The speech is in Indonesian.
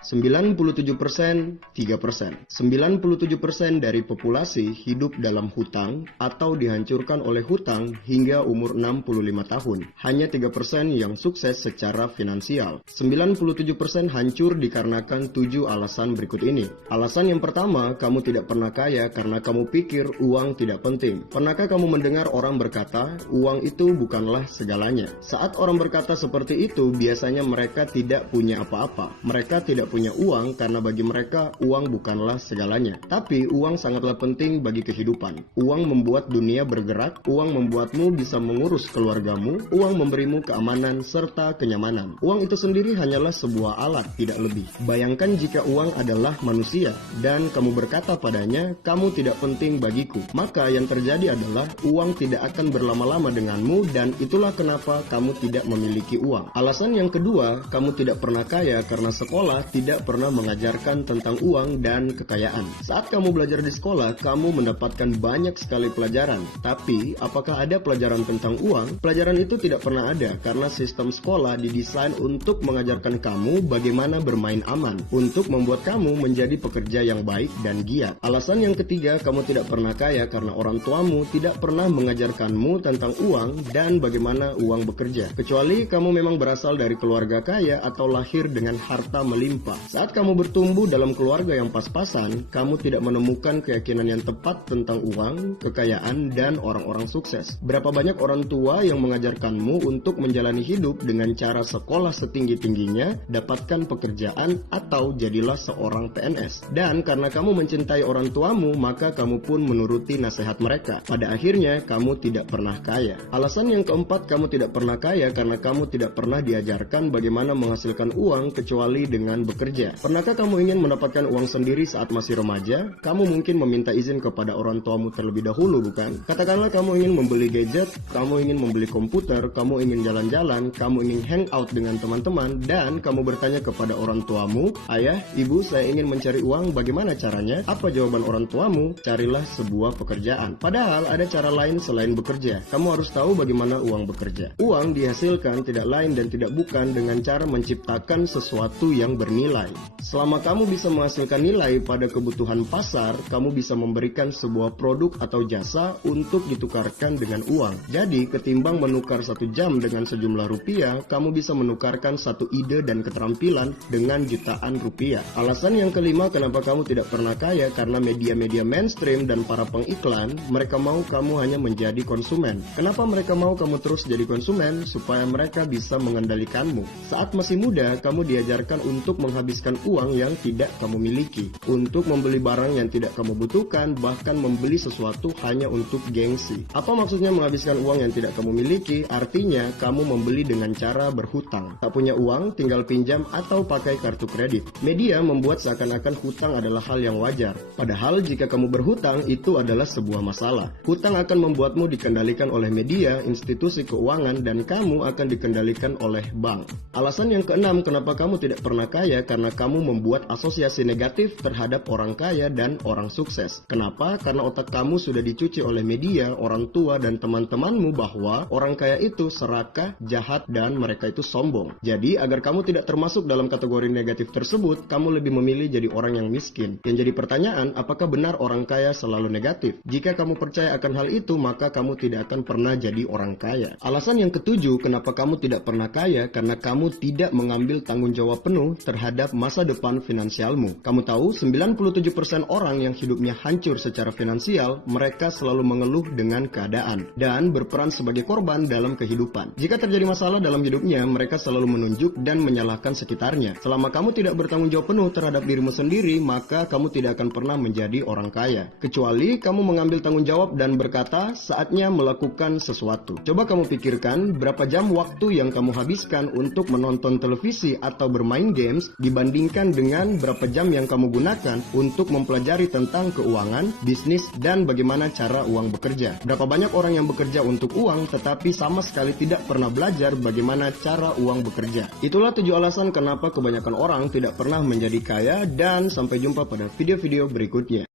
97%, 3%. 97% dari populasi hidup dalam hutang atau dihancurkan oleh hutang hingga umur 65 tahun. Hanya 3% yang sukses secara finansial. 97% hancur dikarenakan 7 alasan berikut ini. Alasan yang pertama, kamu tidak pernah kaya karena kamu pikir uang tidak penting. Pernahkah kamu mendengar orang berkata, uang itu bukanlah segalanya? Saat orang berkata seperti itu, biasanya mereka tidak punya apa-apa. Mereka tidak punya uang karena bagi mereka uang bukanlah segalanya. Tapi uang sangatlah penting bagi kehidupan. Uang membuat dunia bergerak, uang membuatmu bisa mengurus keluargamu, uang memberimu keamanan serta kenyamanan. Uang itu sendiri hanyalah sebuah alat, tidak lebih. Bayangkan jika uang adalah manusia dan kamu berkata padanya, kamu tidak penting bagiku. Maka yang terjadi adalah uang tidak akan berlama-lama denganmu dan itulah kenapa kamu tidak memiliki uang. Alasan yang kedua, kamu tidak pernah kaya karena sekolah tidak pernah mengajarkan tentang uang dan kekayaan. Saat kamu belajar di sekolah, kamu mendapatkan banyak sekali pelajaran. Tapi, apakah ada pelajaran tentang uang? Pelajaran itu tidak pernah ada karena sistem sekolah didesain untuk mengajarkan kamu bagaimana bermain aman, untuk membuat kamu menjadi pekerja yang baik dan giat. Alasan yang ketiga, kamu tidak pernah kaya karena orang tuamu tidak pernah mengajarkanmu tentang uang dan bagaimana uang bekerja. Kecuali kamu memang berasal dari keluarga kaya atau lahir dengan harta melimpah. Saat kamu bertumbuh dalam keluarga yang pas-pasan, kamu tidak menemukan keyakinan yang tepat tentang uang, kekayaan, dan orang-orang sukses. Berapa banyak orang tua yang mengajarkanmu untuk menjalani hidup dengan cara sekolah setinggi-tingginya, dapatkan pekerjaan, atau jadilah seorang PNS. Dan karena kamu mencintai orang tuamu, maka kamu pun menuruti nasihat mereka. Pada akhirnya, kamu tidak pernah kaya. Alasan yang keempat, kamu tidak pernah kaya karena kamu tidak pernah diajarkan bagaimana menghasilkan uang kecuali dengan bekerja. Pernahkah kamu ingin mendapatkan uang sendiri saat masih remaja? Kamu mungkin meminta izin kepada orang tuamu terlebih dahulu, bukan? Katakanlah kamu ingin membeli gadget, kamu ingin membeli komputer, kamu ingin jalan-jalan, kamu ingin hangout dengan teman-teman, dan kamu bertanya kepada orang tuamu, ayah, ibu, saya ingin mencari uang, bagaimana caranya? Apa jawaban orang tuamu? Carilah sebuah pekerjaan. Padahal ada cara lain selain bekerja. Kamu harus tahu bagaimana uang bekerja. Uang dihasilkan tidak lain dan tidak bukan dengan cara menciptakan sesuatu yang bernilai. Selama kamu bisa menghasilkan nilai pada kebutuhan pasar, kamu bisa memberikan sebuah produk atau jasa untuk ditukarkan dengan uang. Jadi, ketimbang menukar 1 jam dengan sejumlah rupiah, kamu bisa menukarkan 1 ide dan keterampilan dengan jutaan rupiah. Alasan yang kelima kenapa kamu tidak pernah kaya karena media-media mainstream dan para pengiklan, mereka mau kamu hanya menjadi konsumen. Kenapa mereka mau kamu terus jadi konsumen? Supaya mereka bisa mengendalikanmu. Saat masih muda, kamu diajarkan untuk menghabiskan uang yang tidak kamu miliki, untuk membeli barang yang tidak kamu butuhkan, bahkan membeli sesuatu hanya untuk gengsi. Apa maksudnya menghabiskan uang yang tidak kamu miliki? Artinya, kamu membeli dengan cara berhutang. Tak punya uang, tinggal pinjam atau pakai kartu kredit. Media membuat seakan-akan hutang adalah hal yang wajar. Padahal, jika kamu berhutang, itu adalah sebuah masalah. Hutang akan membuatmu dikendalikan oleh media, institusi keuangan, dan kamu akan dikendalikan oleh bank. Alasan yang keenam, kenapa kamu tidak pernah kaya? Karena kamu membuat asosiasi negatif terhadap orang kaya dan orang sukses. Kenapa? Karena otak kamu sudah dicuci oleh media, orang tua, dan teman-temanmu bahwa orang kaya itu serakah, jahat, dan mereka itu sombong. Jadi, agar kamu tidak termasuk dalam kategori negatif tersebut, kamu lebih memilih jadi orang yang miskin. Yang jadi pertanyaan, apakah benar orang kaya selalu negatif? Jika kamu percaya akan hal itu, maka kamu tidak akan pernah jadi orang kaya. Alasan yang ketujuh, kenapa kamu tidak pernah kaya? Karena kamu tidak mengambil tanggung jawab penuh terhadap masa depan finansialmu. Kamu tahu, 97% orang yang hidupnya hancur secara finansial, mereka selalu mengeluh dengan keadaan dan berperan sebagai korban dalam kehidupan. Jika terjadi masalah dalam hidupnya, mereka selalu menunjuk dan menyalahkan sekitarnya. Selama kamu tidak bertanggung jawab penuh terhadap dirimu sendiri, maka kamu tidak akan pernah menjadi orang kaya. Kecuali kamu mengambil tanggung jawab dan berkata, saatnya melakukan sesuatu. Coba kamu pikirkan, berapa jam waktu yang kamu habiskan untuk menonton televisi atau bermain games dibandingkan dengan berapa jam yang kamu gunakan untuk mempelajari tentang keuangan, bisnis, dan bagaimana cara uang bekerja. Berapa banyak orang yang bekerja untuk uang tetapi sama sekali tidak pernah belajar bagaimana cara uang bekerja. Itulah 7 alasan kenapa kebanyakan orang tidak pernah menjadi kaya, dan sampai jumpa pada video-video berikutnya.